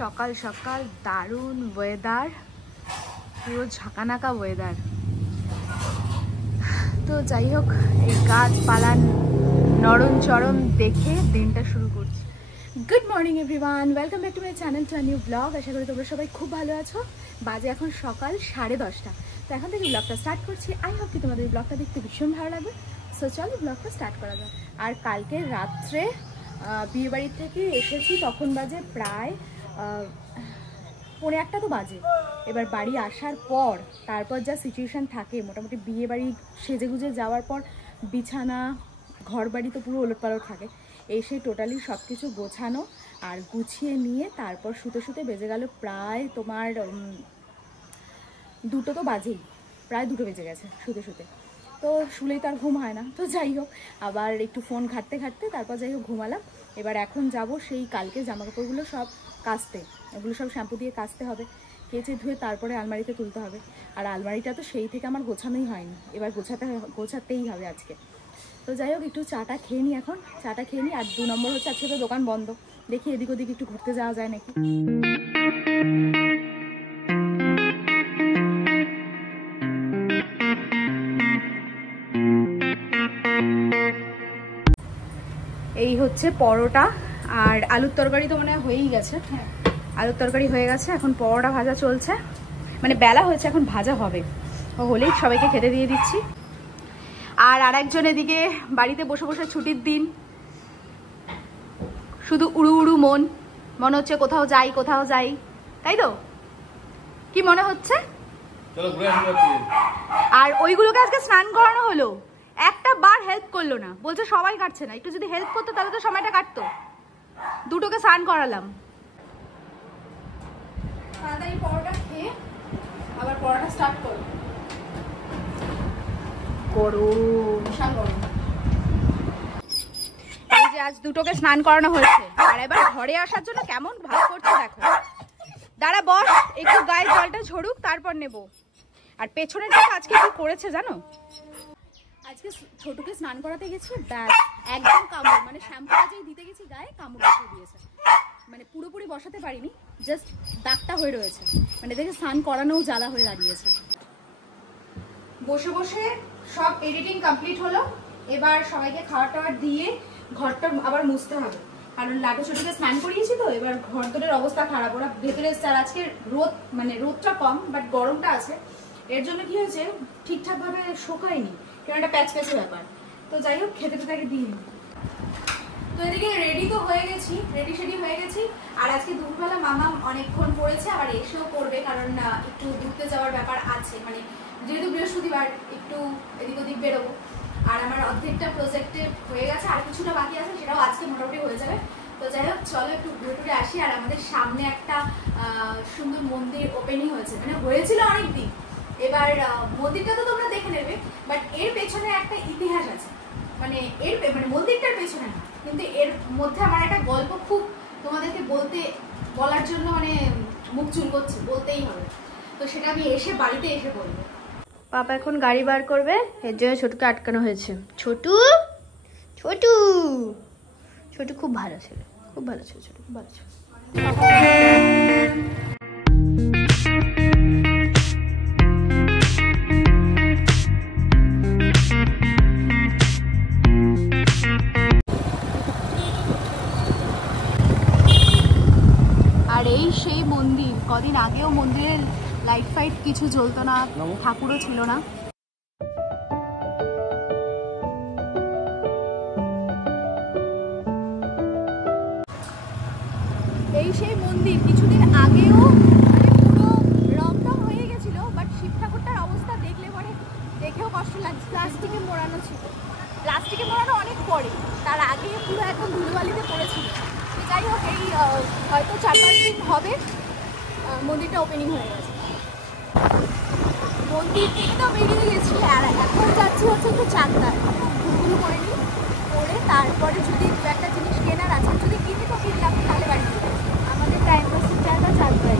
সকাল সকাল দারুণ ওয়েদার, পুরো ঝাঁকানাকা ওয়েদার। তো যাই হোক, এই গাছপালা নরম চরম দেখে দিনটা শুরু করছি। Good morning everyone, welcome back to my channel to a new blog. আশা করি তোমরা সবাই খুব ভালো আছো। বাজে এখন সকাল 10:30। তো এখন থেকে ব্লগটা স্টার্ট করছি। আই হোপ কি তোমাদের ব্লগটা দেখতে ভীষণ ভালো লাগবে। সো চলো ব্লগটা স্টার্ট করা যায়। আর কালকে রাত্রে বিয়েবাড়ির থেকে এসেছি, তখন বাজে প্রায় 1:45 তো বাজে। এবার বাড়ি আসার পর তারপর যা সিচুয়েশান থাকে, মোটামুটি বিয়েবাড়ি সেজেগুজে যাওয়ার পর বিছানা ঘর বাড়ি তো পুরো ওলটপালট থাকে। এসে টোটালি সব কিছু গোছানো আর গুছিয়ে নিয়ে তারপর শুতে শুতে বেজে গেল প্রায় তোমার 2টো তো বাজেই, প্রায় 2টো বেজে গেছে শুতে শুতে। তো শুলেই তো আর ঘুম হয় না। তো যাই হোক, আবার একটু ফোন ঘাঁটতে ঘাঁটতে তারপর যাই হোক ঘুমালাম। এবার এখন যাব সেই কালকে জামাকাপড়গুলো সব কাচতে, এগুলো সব শ্যাম্পু দিয়ে কাচতে হবে, কেচে ধুয়ে তারপরে আলমারিতে তুলতে হবে। আর আলমারিটা তো সেই থেকে আমার গোছানোই হয়নি, এবার গোছাতেই হবে আজকে। তো যাই হোক, একটু চাটা খেয়ে নিই, এখন চাটা খেয়ে নিই। আর 2 নম্বর হচ্ছে আজকে তো দোকান বন্ধ, দেখি এদিক ওদিক একটু ঘুরতে যাওয়া যায় নাকি। এই হচ্ছে পরোটা আর আলুর তরকারি তো মনে হয় হয়েই গেছে। হ্যাঁ, আলুর তরকারি হয়ে গেছে, এখন পরোটা ভাজা চলছে, মানে বেলা হয়েছে, এখন ভাজা হবে। হলেই সবাইকে খেতে দিয়ে দিচ্ছি। আর আরেকজন এদিকে বাড়িতে বসে বসে ছুটির দিন, শুধু উড়ু উড়ু মনে হচ্ছে কোথাও যাই, তাই তো? কি মনে হচ্ছে? আর ওইগুলোকে আজকে স্নান করানো হলো, একটা বার হেল্প করলো না, বলছে সবাই কাটছে না, একটু যদি হেল্প করতো তাহলে তো সময়টা কাটতো। দুটোকে স্নান করালাম। তাড়াতাড়ি পরোটা খেয়ে আবার পরোটা স্টার্ট করো। বিশাল গরম। এই যে আজ দুটোকে স্নান করানো হয়েছে, আর এবার ঘরে আসার জন্য কেমন ভাব করছে দেখো। দাঁড়া বস, একটু গায়ে জলটা ঝরুক তারপর নেব। আর পেছনের দিকে আজকে কি করেছে জানো? আজকে ছোটুকে স্নান করাতে গেছি, ব্যাস একদম কামড়, মানে শ্যাম্পুটা যেই দিতে গেছি গায়ে কামড় বসিয়ে দিয়েছে। মানে পুরোপুরি বসাতে পারিনি, জাস্ট দাগটা হয়ে রয়েছে, মানে দেখে স্নান করানোও জ্বালা হয়ে দাঁড়িয়েছে। বসে বসে সব এডিটিং কমপ্লিট হলো। এবার সবাইকে খাবার টাবার দিয়ে ঘরটা আবার মুছতে হবে, কারণ লাটু ছোটুকে স্নান করিয়েছি তো। এবার ঘর দরের অবস্থা খারাপ, ওরা ভেতরে এসছে। আর আজকে রোদটা কম, বাট গরমটা আছে, এর জন্য কি হয়েছে ঠিকঠাক ভাবে শোকায়নি, কেন একটা প্যাচ প্যাচে ব্যাপার। তো যাই হোক, খেতে তাকে দিই। তো এদিকে রেডি তো হয়ে গেছি, রেডি হয়ে গেছি। আর আজকে দুপুরবেলা মামা অনেকক্ষণ পড়েছে, আবার এসেও পড়বে, কারণ একটু ঘুরতে যাওয়ার ব্যাপার আছে, মানে যেহেতু বৃহস্পতিবার একটু এদিক ওদিক বেরোবো। আর আমার অর্ধেকটা প্রজেক্টে হয়ে গেছে, আর কিছুটা বাকি আছে, সেটাও আজকে মোটামুটি হয়ে যাবে। তো যাই হোক, চলো একটু ঘুরে টুরে আসি। আর আমাদের সামনে একটা সুন্দর মন্দির ওপেনিং হয়েছে, মানে হয়েছিল অনেকদিন। এবার মন্দিরটা তো তোমরা দেখে নেবে, বাট এর পেছনে একটা ইতিহাস আছে, মানে মন্দিরটার পেছনে না, কিন্তু এর মধ্যে আমার একটা গল্প খুব তোমাদেরকে বলার জন্য মানে মুখ চুল করছে, বলতেই হবে। তো সেটা আমি বাড়িতে এসে বলবো। পাপা এখন গাড়ি বার করবে, এর জন্য ছোটুকে আটকানো হয়েছে। ছোটু খুব ভালো ছিল, ছোটু খুব ভালো ছিল। আর এই সেই মন্দির, কদিন আগেও মন্দিরের লাইট ফাইট কিছু জ্বলতো না, ঠাকুরও ছিল না। এই সেই মন্দির, কিছুদিন আগেও মানে পুরো রংটা হয়ে গেছিল, বাট শিব ঠাকুরটার অবস্থা দেখলে পরে দেখেও কষ্ট লাগছে। প্লাস্টিকে মোড়ানো ছিল, প্লাস্টিকে মোড়ানো অনেক পরে, তার আগে পুরো একদম ধুলোবালিতে পড়েছিল। যাই হোক, এই হয়তো 4-5 দিন হবে মন্দিরটা ওপেনিং হয়ে গেছে। মন্দির থেকে তো বেরিয়ে গেছি, আর এখন যাচ্ছি হচ্ছে একটু চাকদা, ঘুরঘুর করে নিই, করে তারপরে যদি দু একটা জিনিস কেনার আছে, যদি কিনি তো কিনলাম, তাহলে বাড়িতে আমাদের টাইম পাসের জায়গা চাকদাই।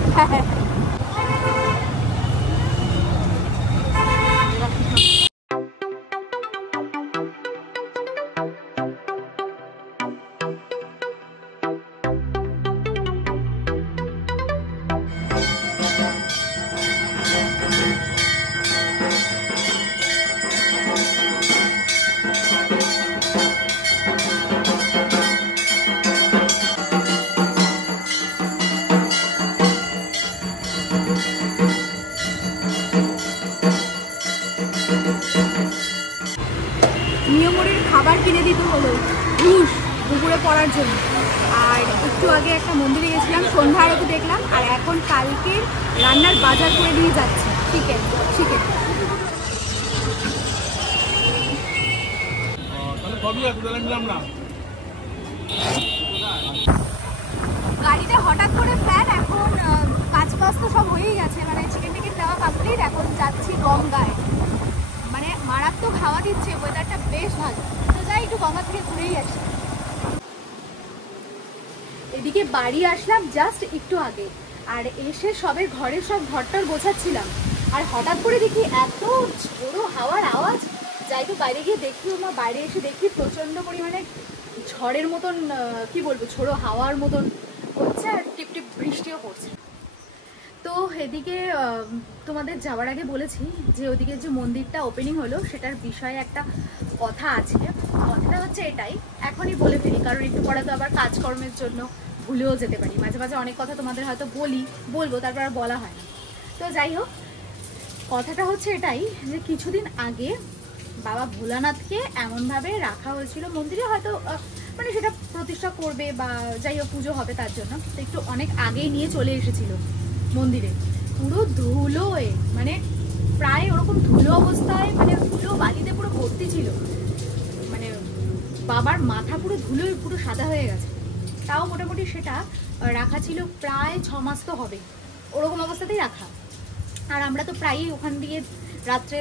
পড়ার জন্য। আর একটু আগে একটা মন্দিরে গেছিলাম, সন্ধ্যা আরতি দেখলাম। আর এখন কালকে রান্নার বাজার করে দিয়ে যাচ্ছে, চিকেন। গাড়িতে হঠাৎ করে প্ল্যান, এখন কাজ তো সব হয়েই গেছে, মানে চিকেন টিকেন দেওয়া কমপ্লিট। এখন যাচ্ছি গঙ্গায়, মানে মারাত্মক হাওয়া দিচ্ছে, ওয়েদারটা বেশ ভালো। তো যাই একটু গঙ্গা থেকে ঘুরেই আসি। এদিকে বাড়ি আসলাম জাস্ট একটু আগে, আর এসে সবে ঘরে সব ঘরটার গোছাচ্ছিলাম। আর হঠাৎ করে দেখি এত ঝোড়ো হাওয়ার আওয়াজ। যাই তো বাইরে গিয়ে দেখি, ওমা বাইরে এসে দেখি প্রচণ্ড পরিমাণে ঝড়ের মতন, কি বলবো, ঝোড়ো হাওয়ার মতন হচ্ছে, আর টিপটিপ বৃষ্টিও পড়ছে। তো এদিকে তোমাদের যাওয়ার আগে বলেছি যে ওদিকে যে মন্দিরটা ওপেনিং হলো সেটার বিষয়ে একটা কথা আছে। কথাটা হচ্ছে এটাই, এখনই বলে ফেলি, কারণ একটু পরে তো আবার কাজকর্মের জন্য ভুলেও যেতে পারি। মাঝে মাঝে অনেক কথা তোমাদের হয়তো বলবো, তারপর আর বলা হয় না। তো যাই হোক, কথাটা হচ্ছে এটাই যে কিছুদিন আগে বাবা ভোলানাথকে এমনভাবে রাখা হয়েছিল মন্দিরে, হয়তো মানে সেটা প্রতিষ্ঠা করবে বা যাই হোক পুজো হবে তার জন্য। তো একটু অনেক আগেই নিয়ে চলে এসেছিল মন্দিরে, পুরো ধুলোয়, মানে প্রায় ওরকম ধুলো অবস্থায়, মানে ধুলো বালিতে পুরো ভর্তি ছিল। মানে বাবার মাথা পুরো ধুলোয় পুরো সাদা হয়ে গেছে। তাও মোটামুটি সেটা রাখা ছিল প্রায় 6 মাস তো হবে, ওরকম অবস্থাতেই রাখা। আর আমরা তো প্রায়ই ওখান দিয়ে রাত্রে,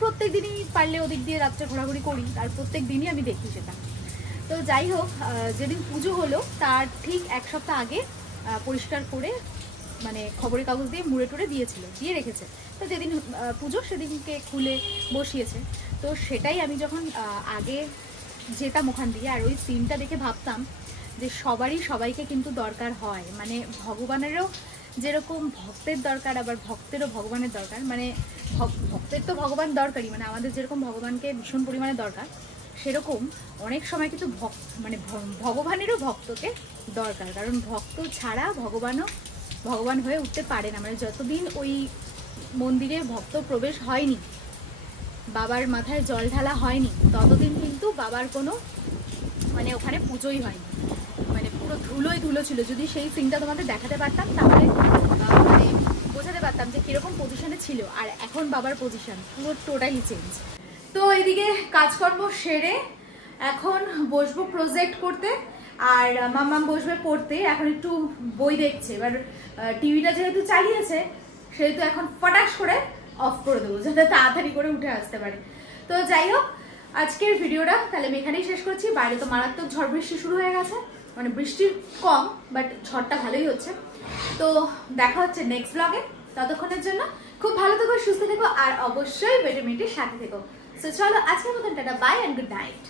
প্রত্যেক দিনই পারলে ওদিক দিয়ে রাত্রে ঘোরাঘুরি করি, আর প্রত্যেক দিনই আমি দেখি সেটা। তো যাই হোক, যেদিন পুজো হলো তার ঠিক 1 সপ্তাহ আগে পরিষ্কার করে, মানে খবরের কাগজ দিয়ে মুড়ে টুড়ে দিয়ে রেখেছে। তো যেদিন পুজো সেদিনকে খুলে বসিয়েছে। তো সেটাই আমি যখন আগে যেতাম ওখান দিয়ে, আর ওই সিনটা দেখে ভাবতাম যে সবাইকে কিন্তু দরকার হয়, মানে ভগবানেরও যেরকম ভক্তের দরকার, আবার ভক্তেরও ভগবানের দরকার। মানে ভক্তের তো ভগবান দরকারই, মানে আমাদের যেরকম ভগবানকে ভীষণ পরিমাণে দরকার, সেরকম অনেক সময় কিন্তু মানে ভগবানেরও ভক্তকে দরকার। কারণ ভক্ত ছাড়া ভগবান হয়ে উঠতে পারে না। মানে যতদিন ওই মন্দিরে ভক্ত প্রবেশ হয়নি, বাবার মাথায় জল ঢালা হয়নি, ততদিন কিন্তু বাবার কোনো, মানে ওখানে পুজোই হয়নি। মানে পুরো ধুলো ছিল। যদি সেই সিনটা তোমাদের দেখাতে পারতাম তাহলে মানে বোঝাতে পারতাম যে কিরকম পজিশনে ছিল। আর এখন বাবার পজিশন পুরো টোটালি চেঞ্জ। তো এদিকে কাজকর্ম সেরে এখন বসবো প্রজেক্ট করতে, আর মাম্মাম বসবে পড়তে। এখন একটু বই দেখছে। এবার টিভিটা যেহেতু চালিয়েছে সেহেতু এখন ফটাস করে অফ করে দেবো, যাতে তাড়াতাড়ি করে উঠে আসতে পারে। তো যাই হোক, আজকের ভিডিওটা তাহলে আমি এখানেই শেষ করছি। বাইরে তো মারাত্মক ঝড় বৃষ্টি শুরু হয়ে গেছে, মানে বৃষ্টি কম বাট ঝড়টা ভালোই হচ্ছে। তো দেখা হচ্ছে নেক্সট ব্লগে। ততক্ষণের জন্য খুব ভালো থেকো, সুস্থ থেকো, আর অবশ্যই ভিটামিনটির সাথে থেকো। সো চলো আজকের মতন tata, bye and good night.